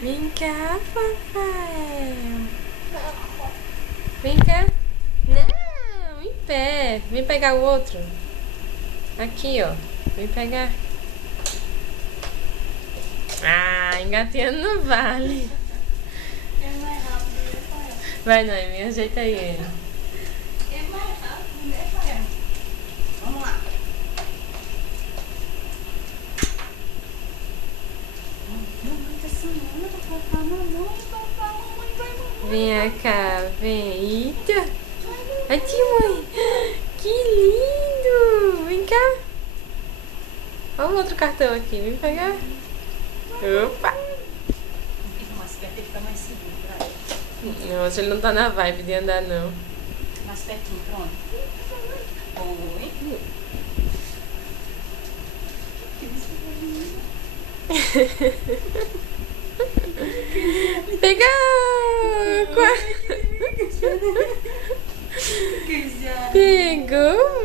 Vem cá, Rafael. Vem cá. Não, em pé. Vem pegar o outro. Aqui, ó. Vem pegar. Ah, engatinhando não vale. É mais rápido, né, Rafael? Vai, Noemi, ajeita aí ele. É mais rápido, né, Rafael? Vamos lá. Mamãe tá sonhando, papai, mamãe, papai, mamãe, vai, mamãe. Vem cá, vem. Eita. Aqui, mãe. Que lindo. Vem cá. Olha o outro cartão aqui. Vem pegar. Opa. Fica mais perto, ele fica mais seguro, vai. Não, hoje ele não tá na vibe de andar, não. Mais pertinho, pronto. Oi. Pegou! Que já. Pegou,